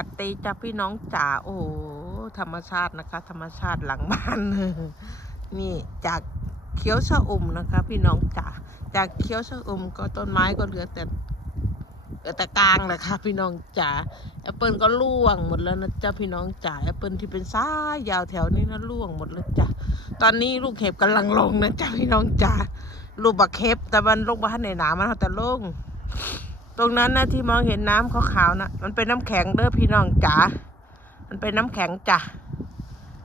ปัตตีจ้าพี่น้องจ๋าโอ้โหธรรมชาตินะคะ ธรรมชาติหลังบ้าน นี่จากเคี้ยวชะอมนะคะ พี่น้องจ๋าจากเคี้ยวชะอมก็ต้นไม้ก็เหลือแต่เหลือแต่กลางแหละค่ะพี่น้องจ๋าแอปเปิลก็ร่วงหมดแล้วนะจ๊ะพี่น้องจ๋าแอปเปิลที่เป็นซ้ายยาวแถวนี้นะร่วงหมดแล้วจ้ะตอนนี้ลูกเห็บกำลังลงนะจ๊ะพี่น้องจ๋าลูกบักเห็บแต่มันลงมาในหนามันเอาแต่ลง ตรงนั้นนะที่มองเห็นน้ำขาวๆนะมันเป็นน้ำแข็งเด้อพี่น้องจ๋ามันเป็นน้ำแข็งจ้ะ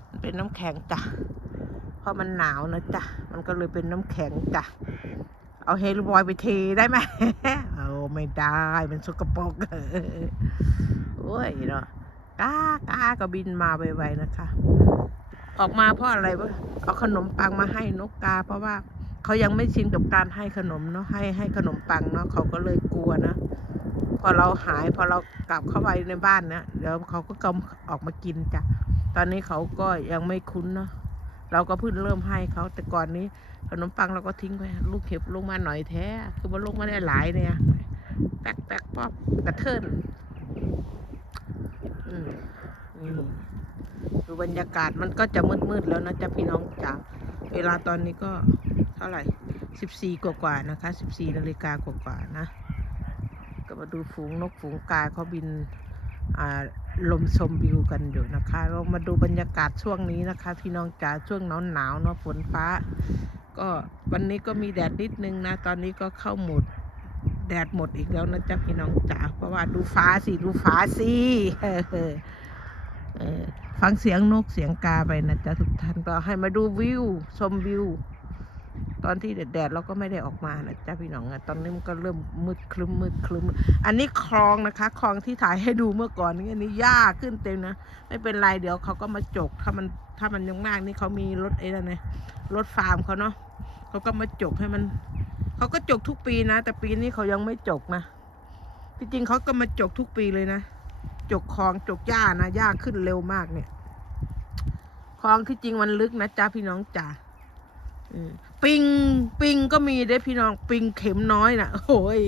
มันเป็นน้ำแข็งจ้ะเพราะมันหนาวนะจ้ะมันก็เลยเป็นน้ำแข็งจ้ะเอาเฮลบอยไปเทได้ไหมเอาไม่ได้มันสกปรกโอ้ยเนาะก้าก้าก็บินมาไวๆนะคะ ออกมาเพราะอะไรวะเอาขนมปังมาให้นกกาเพราะว่า เขายังไม่ชินกับการให้ขนมเนาะให้ให้ขนมปังเนาะเขาก็เลยกลัวนะ พอเราหายพอเรากลับเข้าไปในบ้านเนี่ยเดี๋ยวเขาก็กำออกมากินจ้ะตอนนี้เขาก็ยังไม่คุ้นเนาะเราก็เพิ่งเริ่มให้เขาแต่ก่อนนี้ ขนมปังเราก็ทิ้งไปลูกเห็บลงมาหน่อยแท้ คือว่าลงมาได้หลายเนี่ยแป๊กแป๊กป๊อบกระเทินอืมนี่ดูบรรยากาศมันก็จะมืดๆแล้วนะจ๊ะพี่น้องจ๋า เวลาตอนนี้ก็เท่าไหร่สิบสี่กว่าๆนะคะสิบสี่นาฬิกากว่าๆนะ ก็มาดูฝูงนกฝูงกาเขาบินลมชมวิวกันอยู่นะคะ เรามาดูบรรยากาศช่วงนี้นะคะ พี่น้องจ๋าช่วงหนาวหนาวๆเนาะฝนฟ้า ก็วันนี้ก็มีแดดนิดนึงนะ ตอนนี้ก็เข้าหมดแดดหมดอีกแล้วนะจ๊ะพี่น้องจ๋าเพราะว่าดูฟ้าสิ ดูฟ้าสิ ฟังเสียงนกเสียงกาไปนะจ๊ะทุกท่านก็ให้มาดูวิวชมวิว ตอนที่แดดๆเราก็ไม่ได้ออกมานะจ๊ะพี่น้องอะตอนนี้มันก็เริ่มมืดคลึ้มมืดคลึ้ม อันนี้คลองนะคะ คลองที่ถ่ายให้ดูเมื่อก่อนนี้อันนี้หญ้าขึ้นเต็มนะ ไม่เป็นไรเดี๋ยวเขาก็มาจก ถ้ามันถ้ามันยังมากนี่เขามีรถไอ้นั่นไงรถฟาร์มเขาเนาะเขาก็มาจกให้มัน เขาก็จกทุกปีนะ แต่ปีนี้เขายังไม่จกนะที่จริงเขาก็มาจกทุกปีเลยนะ จกคลองจกหญ้านะหญ้าขึ้นเร็วมากเนี่ยคลองที่จริงมันลึกนะจ๊ะพี่น้องจ๋าปิงปิงก็มีเด้พี่น้องปิงเข็มน้อยน่ะโอ้ย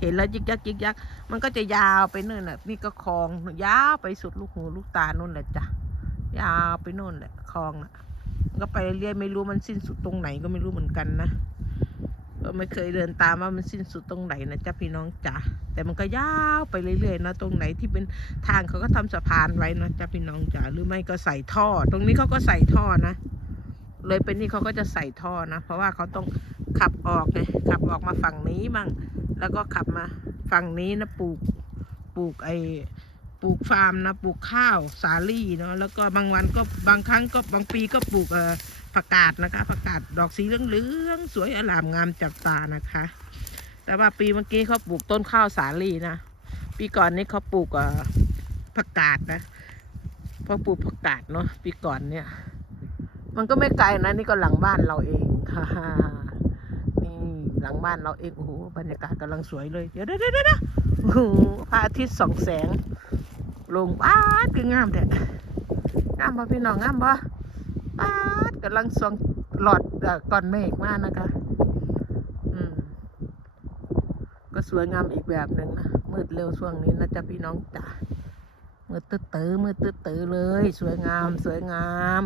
เห็นแล้วยิกยักยิกยักมันก็จะยาวไปนู่นน่ะ นี่ก็คลองยาวไปสุดลูกหูลูกตานู่นแหละจ้ะยาวไปนู่นแหละคลองน่ะ ก็ไปเรื่อยไม่รู้มันสิ้นสุดตรงไหนก็ไม่รู้เหมือนกันนะ ก็ไม่เคยเดินตามว่ามันสิ้นสุดตรงไหนนะจ๊ะพี่น้องจ๋าแต่มันก็ยาวไปเรื่อยๆนะตรงไหนที่เป็นทางเขาก็ทำสะพานไว้นะจ๊ะพี่น้องจ๋าหรือไม่ก็ใส่ท่อ ตรงนี้เขาก็ใส่ท่อนะ เลยไปนี่เขาก็จะใส่ท่อนะ เพราะว่าเขาต้องขับออกไงขับออกมาฝั่งนี้มั่งแล้วก็ขับมาฝั่งนี้นะปลูกปลูกไอปลูกฟาร์มนะปลูกข้าวสาลี่เนาะแล้วก็บางวันก็บางครั้งก็บางปีก็ปลูกเอ่อ ผักกาดนะคะผักกาดดอกสีเหลืองๆสวยอลามงามจับตานะคะ แต่ว่าปีเมื่อกี้เขาปลูกต้นข้าวสาลีนะปีก่อนนี้เขาปลูกผักกาดนะพอปลูกผักกาดเนาะปีก่อนเนี่ย มันก็ไม่ไกลนะนี่ก็หลังบ้านเราเองฮ่าฮ่านี่หลังบ้านเราเองโอ้โหบรรยากาศกำลังสวยเลย เดี๋ยวเดี๋ยวเดี๋ยวเดี๋ยวโอ้โหพระอาทิตย์ส่องแสง ลงป้าคืองามแท้งามปะพี่น้องงามปะป้า กำลังส่องหลอดเอ่อก้อนเมฆมากนะคะอืมก็สวยงามอีกแบบหนึ่งนะมืดเร็วช่วงนี้นะจ๊ะพี่น้องจ๋ามืดตื้อตื้อมืดตื้อตื้อเลย สวยงามสวยงาม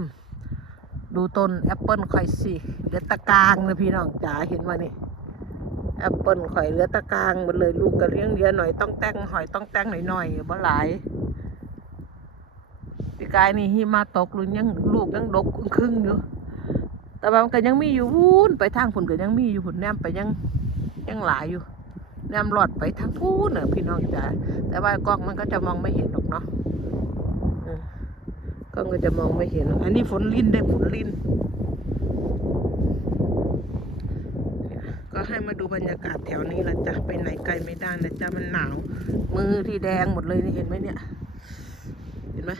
ดูต้นแอปเปิลข่อยสิเหลือตะกางเลยพี่น้องจ๋าเห็นว่านี่แอปเปิลข่อยเหลือตะกางหมดเลยลูกก็เลี้ยงเลี้ยหน่อยต้องแต่งหอยต้องแต่งหน่อยหน่อยๆบ่หลาย ปีกายนี่หิมาตกหรือยังลูกยังดกครึ่งอยู่ แต่ว่ามันก็ยังมีอยู่พูนไปทางผุนก็ยังมีอยู่ผุนแนมไปยังยังหลายอยู่แนมหลอดไปทางพูนเนอะพี่น้องจ๋าแต่ว่ากล้องมันก็จะมองไม่เห็นหรอกเนาะเออก็ก็จะมองไม่เห็น อันนี้ฝนลินได้ฝนลินก็ให้มาดูบรรยากาศแถวนี้ละจ้ะไปไหนไกลไม่ได้นะจ้ะมันหนาว มือที่แดงหมดเลยนี่เห็นไหมเนี่ย เห็นไหม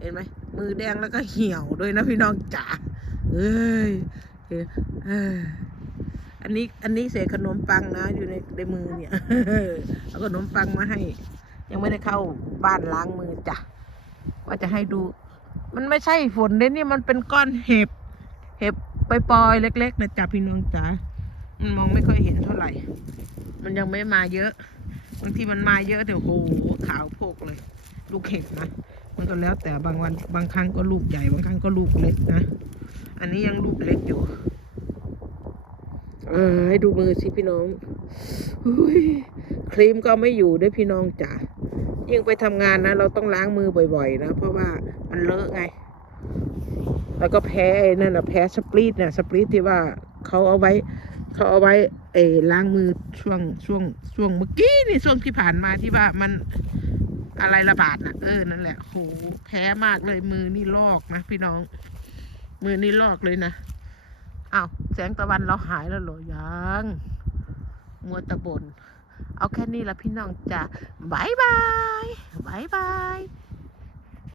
เห็นไหมมือแดงแล้วก็เหี่ยวด้วยนะพี่น้องจ๋าเอ้ยอันนี้อันนี้เศษขนมปังนะ อยู่ในในมือเนี่ยเอาขนมปังมาให้ ยังไม่ได้เข้าบ้านล้างมือจ้ะว่าจะให้ดู มันไม่ใช่ฝนเด้นี่มันเป็นก้อนเห็บ เห็บไปปอยๆเล็กๆนะจ๊ะพี่น้องจ๋ามันมองไม่ค่อยเห็นเท่าไหร่ มันยังไม่มาเยอะบางทีมันมาเยอะเดี๋ยวโหขาวโพกเลย ลูกเห็บนะ มันก็แล้วแต่บางวันบางครั้งก็ลูกใหญ่บางครั้งก็ลูกเล็กนะ อันนี้ยังลูกเล็กอยู่ เออให้ดูมือสิพี่น้องอยครีมก็ไม่อยู่ด้วยพี่น้องจ๋ายิ่งไปทำงานนะ เราต้องล้างมือบ่อย ๆ นะ เพราะว่ามันเลอะไง แล้วก็แพ้นั่นนะแพ้สปรีดเนี่ยสปรีดที่ว่าเขาเอาไว้เขาเอาไว้เออล้างมือช่วงช่วงช่วงเมื่อกี้นี่ช่วงที่ผ่านมาที่ว่ามัน อะไรระบาดนะเออนั่นแหละโหแพ้มากเลยมือนี่ลอกนะพี่น้อง มือนี่ลอกเลยนะอ้าวแสงตะวันเราหายแล้วหรอยังมัวตะบน เอาแค่นี้ละพี่น้องจ้ะบายบายบายบาย